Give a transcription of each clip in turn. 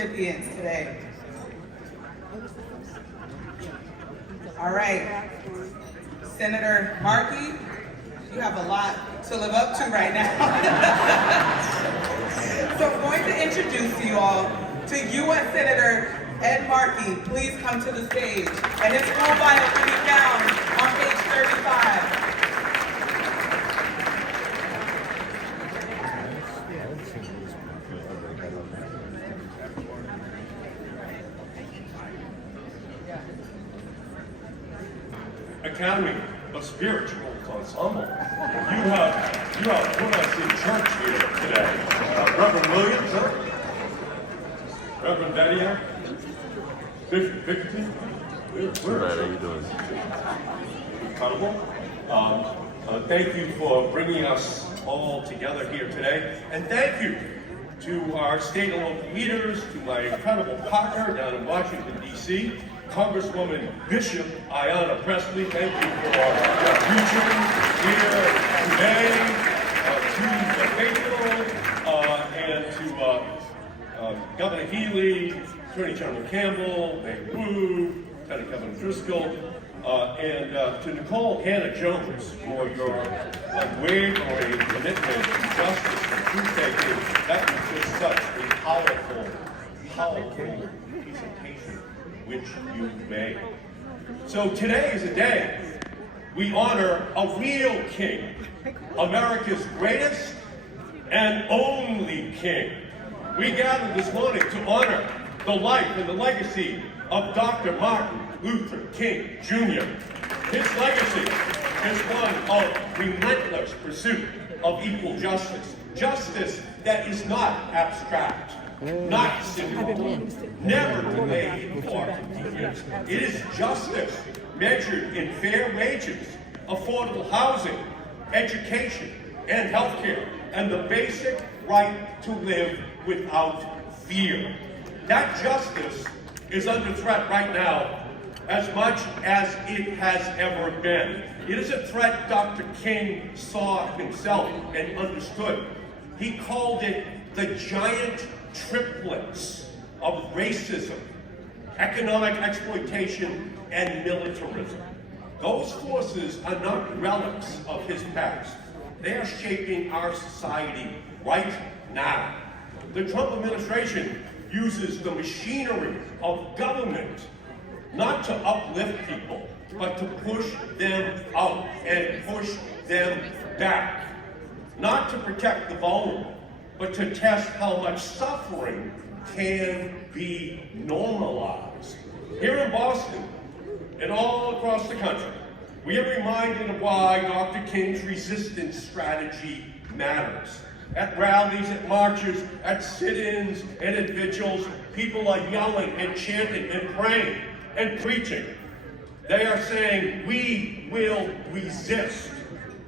recipients today. All right, Senator Markey, you have a lot to live up to right now. So I'm going to introduce you all to U.S. Senator Ed Markey. Please come to the stage. And his full bio can be found on page 35. Academy of Spiritual Ensemble. You have put us in church here today. Reverend Williams, sir? Reverend Bettier? Bishop Pickerton? How are you doing? Incredible. Thank you for bringing us all together here today. And thank you to our state and local leaders, to my incredible partner down in Washington, D.C., Congresswoman Bishop Ayanna Pressley. Thank you for preaching here today, to the faithful, and to Governor Healy, Attorney General Campbell, Mayor Wu, Lieutenant Governor Driscoll, and to Nicole Hannah-Jones for your unwavering commitment to justice and truth-taking. That was just such a powerful, powerful presentation which you made. So today is a day we honor a real king, America's greatest and only king. We gathered this morning to honor the life and the legacy of Dr. Martin Luther King, Jr. His legacy is one of relentless pursuit of equal justice. Justice that is not abstract, not symbolic, never delayed for convenience. It is justice measured in fair wages, affordable housing, education, and health care, and the basic right to live without fear. That justice is under threat right now as much as it has ever been. It is a threat Dr. King saw himself and understood. He called it the giant triplets of racism, economic exploitation, and militarism. Those forces are not relics of his past. They are shaping our society right now. The Trump administration uses the machinery of government not to uplift people, but to push them out and push them back. Not to protect the vulnerable, but to test how much suffering can be normalized. Here in Boston and all across the country, we are reminded of why Dr. King's resistance strategy matters. At rallies, at marches, at sit-ins, and at vigils, people are yelling and chanting and praying and preaching. They are saying, we will resist.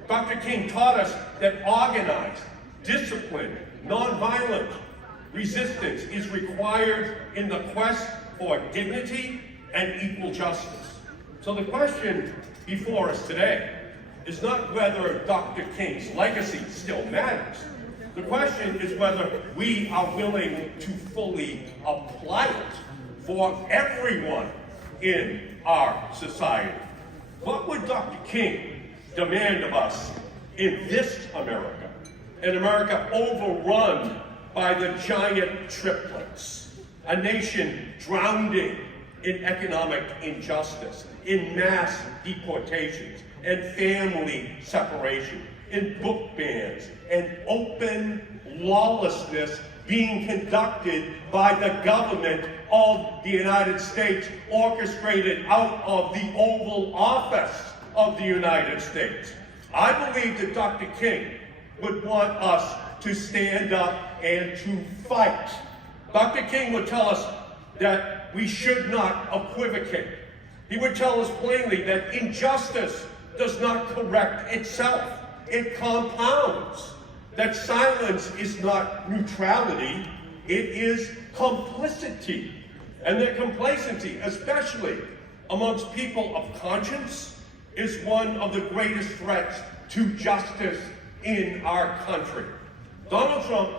Dr. King taught us that organized, disciplined, nonviolent resistance is required in the quest for dignity and equal justice. So the question before us today is not whether Dr. King's legacy still matters. The question is whether we are willing to fully apply it for everyone in our society. What would Dr. King demand of us in this America? An America overrun by the giant triplets, a nation drowning in economic injustice, in mass deportations, and family separation, in book bans, and open lawlessness being conducted by the government of the United States, orchestrated out of the Oval Office of the United States. I believe that Dr. King would want us to stand up and to fight. Dr. King would tell us that we should not equivocate. He would tell us plainly that injustice does not correct itself. It compounds. That silence is not neutrality, it is complicity. And that complacency, especially amongst people of conscience, is one of the greatest threats to justice in our country. Donald Trump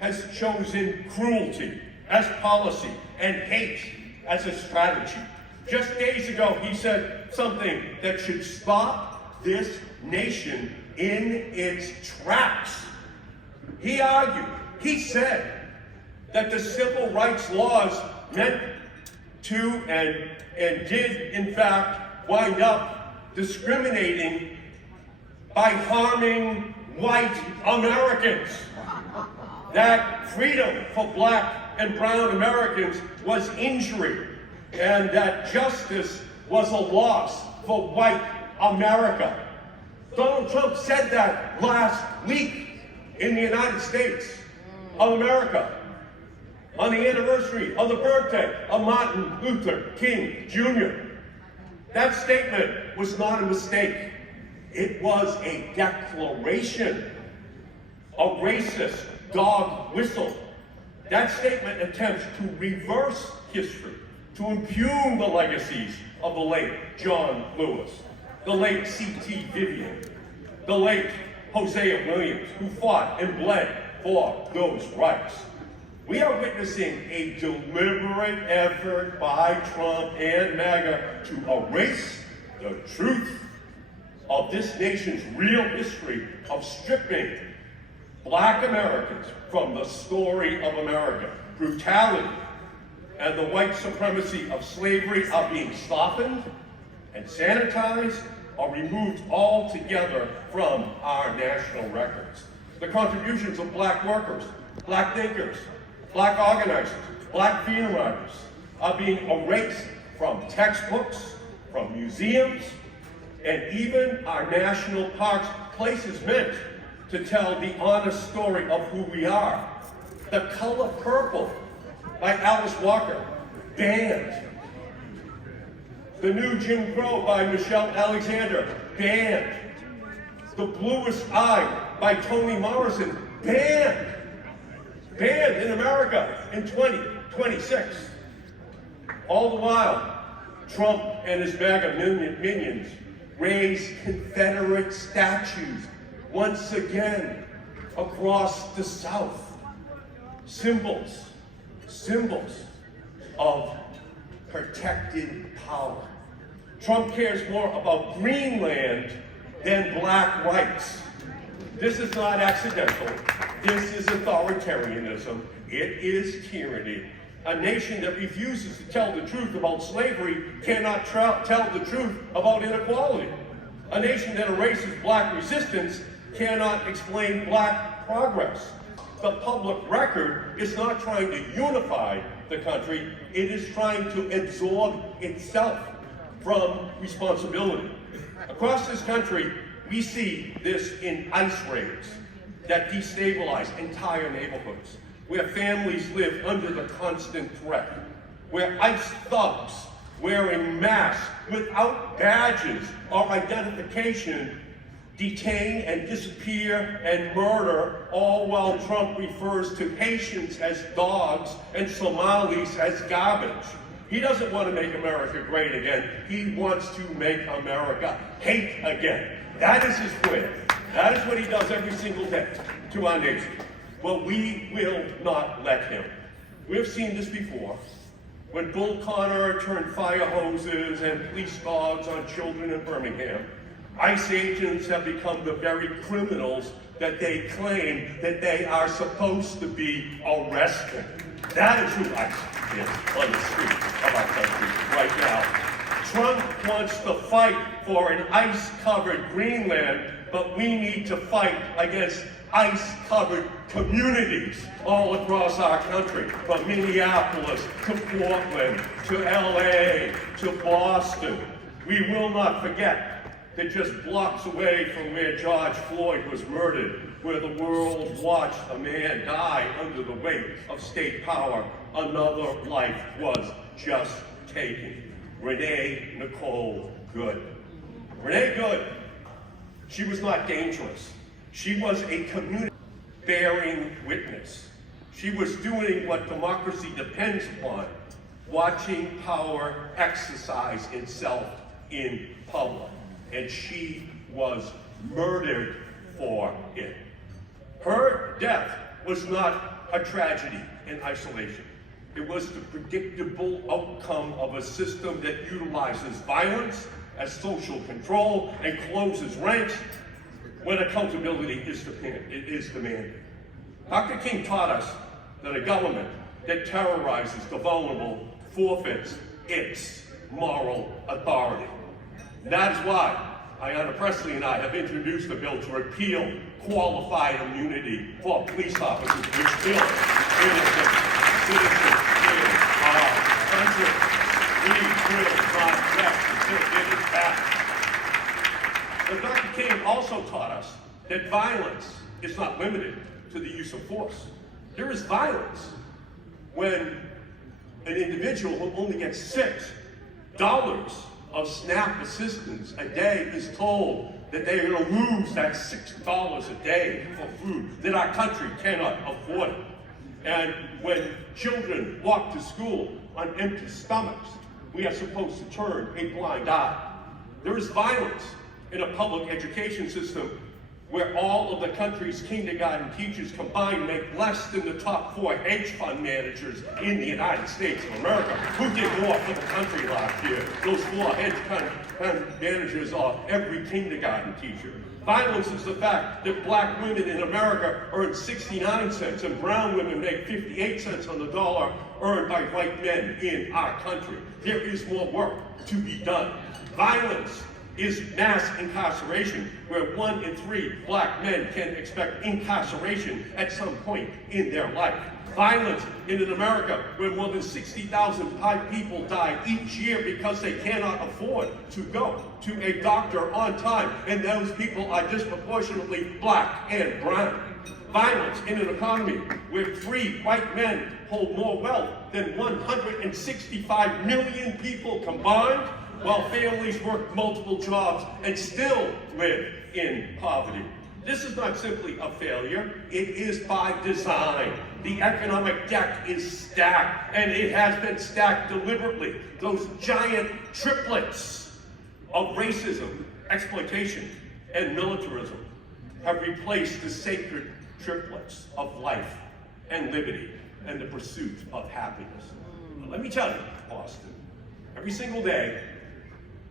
has chosen cruelty as policy and hate as a strategy. Just days ago, he said something that should stop this nation in its tracks. He argued, he said that the civil rights laws meant to and did in fact wind up discriminating by harming white Americans. That freedom for black and brown Americans was injury, and that justice was a loss for white America. Donald Trump said that last week in the United States of America on the anniversary of the birthday of Martin Luther King Jr. That statement was not a mistake. It was a declaration, a racist dog whistle. That statement attempts to reverse history, to impugn the legacies of the late John Lewis, the late C.T. Vivian, the late Hosea Williams, who fought and bled for those rights. We are witnessing a deliberate effort by Trump and MAGA to erase the truth of this nation's real history of stripping black Americans from the story of America. Brutality and the white supremacy of slavery are being softened and sanitized or removed altogether from our national records. The contributions of black workers, black thinkers, black organizers, black freedom riders are being erased from textbooks, from museums, and even our national parks, places meant to tell the honest story of who we are. The Color Purple by Alice Walker, banned. The New Jim Crow by Michelle Alexander, banned. The Bluest Eye by Toni Morrison, banned. Banned in America in 2026. All the while, Trump and his MAGA minions raise Confederate statues once again across the South. Symbols of protected power. Trump cares more about Greenland than black rights. This is not accidental. This is authoritarianism. It is tyranny. A nation that refuses to tell the truth about slavery cannot tell the truth about inequality. A nation that erases black resistance cannot explain black progress. The public record is not trying to unify the country, it is trying to absorb itself from responsibility. Across this country, we see this in ICE raids that destabilize entire neighborhoods, where families live under the constant threat, where ICE thugs wearing masks without badges or identification detain and disappear and murder, all while Trump refers to Haitians as dogs and Somalis as garbage. He doesn't want to make America great again. He wants to make America hate again. That is his plan. That is what he does every single day to our nation. Well, we will not let him. We've seen this before. When Bull Connor turned fire hoses and police dogs on children in Birmingham, ICE agents have become the very criminals that they claim that they are supposed to be arresting. That is who ICE is on the streets of our country right now. Trump wants to fight for an ICE-covered Greenland, but we need to fight against ICE-covered communities all across our country, from Minneapolis to Portland to LA to Boston. We will not forget that just blocks away from where George Floyd was murdered, where the world watched a man die under the weight of state power, another life was just taken. Renee Nicole Good. Renee Good, she was not dangerous. She was a community bearing witness. She was doing what democracy depends upon, watching power exercise itself in public. And she was murdered for it. Her death was not a tragedy in isolation. It was the predictable outcome of a system that utilizes violence as social control and closes ranks when accountability is demanded. Dr. King taught us that a government that terrorizes the vulnerable forfeits its moral authority. And that is why Ayanna Pressley and I have introduced a bill to repeal qualified immunity for police officers, which kills innocent citizens in our country. We will not rest until it is passed. But Dr. King also taught us that violence is not limited to the use of force. There is violence when an individual who only gets $6 of SNAP assistance a day is told that they are going to lose that $6 a day for food, that our country cannot afford it. And when children walk to school on empty stomachs, we are supposed to turn a blind eye. There is violence in a public education system where all of the country's kindergarten teachers combined make less than the top 4 hedge fund managers in the United States of America. Who did more for the country last year? Those 4 hedge fund managers are every kindergarten teacher. Violence is the fact that black women in America earn 69 cents and brown women make 58 cents on the dollar earned by white men in our country. There is more work to be done. Violence is mass incarceration, where 1 in 3 black men can expect incarceration at some point in their life. Violence in an America where more than 60,000 people die each year because they cannot afford to go to a doctor on time, and those people are disproportionately black and brown. Violence in an economy where 3 white men hold more wealth than 165 million people combined, while families work multiple jobs and still live in poverty. This is not simply a failure, it is by design. The economic deck is stacked, and it has been stacked deliberately. Those giant triplets of racism, exploitation, and militarism have replaced the sacred triplets of life and liberty and the pursuit of happiness. Now, let me tell you, Boston, every single day,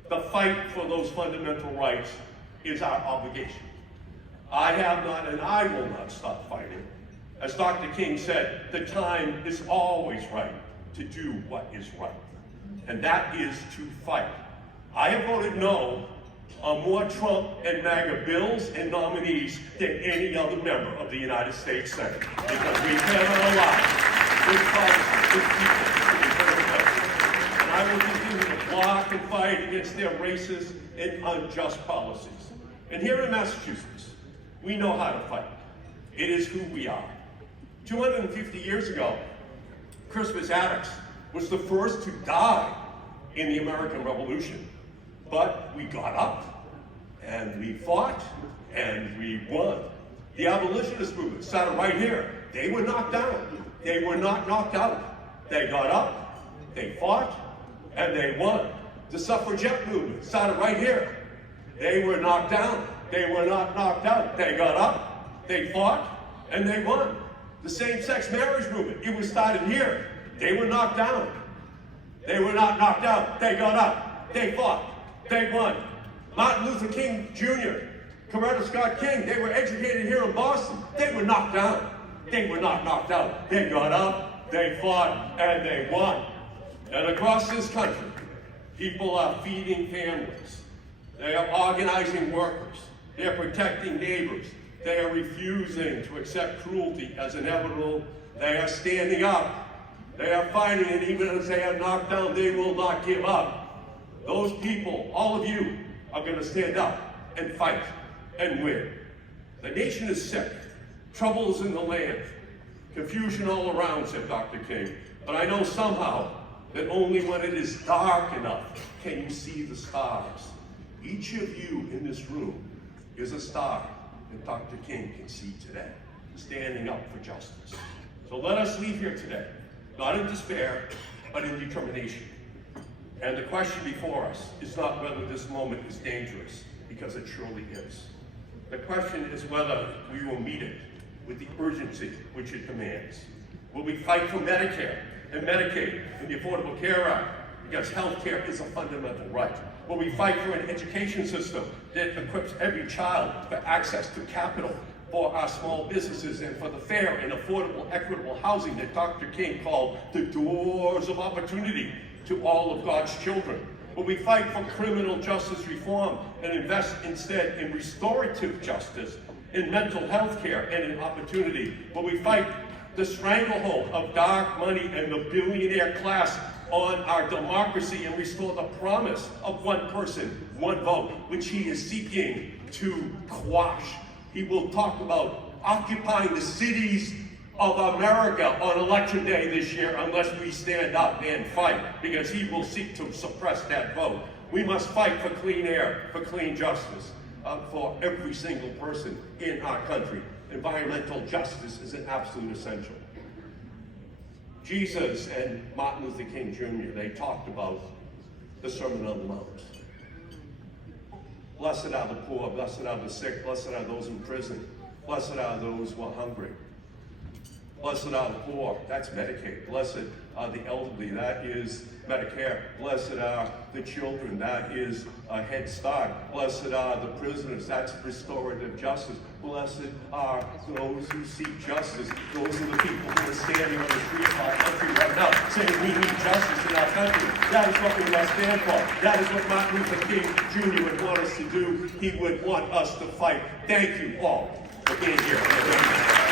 the fight for those fundamental rights is our obligation. I have not and I will not stop fighting. As Dr. King said, the time is always right to do what is right. And that is to fight. I have voted no on more Trump and MAGA bills and nominees than any other member of the United States Senate. Because we cannot allow good policies, good people to be put in place. And I will continue to block and fight against their racist and unjust policies. And here in Massachusetts, we know how to fight. It is who we are. 250 years ago, Crispus Attucks was the first to die in the American Revolution. But we got up, and we fought, and we won. The abolitionist movement started right here. They were knocked down. They were not knocked out. They got up, they fought, and they won. The suffragette movement started right here. They were knocked down. They were not knocked out. They got up, they fought, and they won. The same-sex marriage movement, it was started here. They were knocked down. They were not knocked out. They got up, they fought, they won. Martin Luther King Jr., Coretta Scott King, they were educated here in Boston. They were knocked down. They were not knocked out. They got up, they fought, and they won. And across this country, people are feeding families. They are organizing workers. They are protecting neighbors. They are refusing to accept cruelty as inevitable. They are standing up. They are fighting, and even as they are knocked down, they will not give up. Those people, all of you, are going to stand up and fight and win. The nation is sick. Trouble is in the land. Confusion all around, said Dr. King. But I know somehow that only when it is dark enough can you see the stars. Each of you in this room is a star that Dr. King can see today, standing up for justice. So let us leave here today, not in despair, but in determination. And the question before us is not whether this moment is dangerous, because it surely is. The question is whether we will meet it with the urgency which it demands. Will we fight for Medicare and Medicaid and the Affordable Care Act, because health care is a fundamental right. Where we fight for an education system that equips every child for access to capital, for our small businesses, and for the fair and affordable, equitable housing that Dr. King called the doors of opportunity to all of God's children. Where we fight for criminal justice reform and invest instead in restorative justice, in mental health care, and in opportunity. Where we fight the stranglehold of dark money and the billionaire class on our democracy and restore the promise of one person, one vote, which he is seeking to quash. He will talk about occupying the cities of America on election day this year unless we stand up and fight, because he will seek to suppress that vote. We must fight for clean air, for clean justice, for every single person in our country. Environmental justice is an absolute essential. Jesus and Martin Luther King Jr., they talked about the Sermon on the Mount. Blessed are the poor, blessed are the sick, blessed are those in prison, blessed are those who are hungry. Blessed are the poor, that's Medicaid. Blessed are the elderly, that is Medicare. Blessed are the children, that is Head Start. Blessed are the prisoners, that's restorative justice. Blessed are those who seek justice. Those are the people who are standing on the street of our country right now saying we need justice in our country. That is what we must stand for. That is what Martin Luther King Jr. would want us to do. He would want us to fight. Thank you all for being here.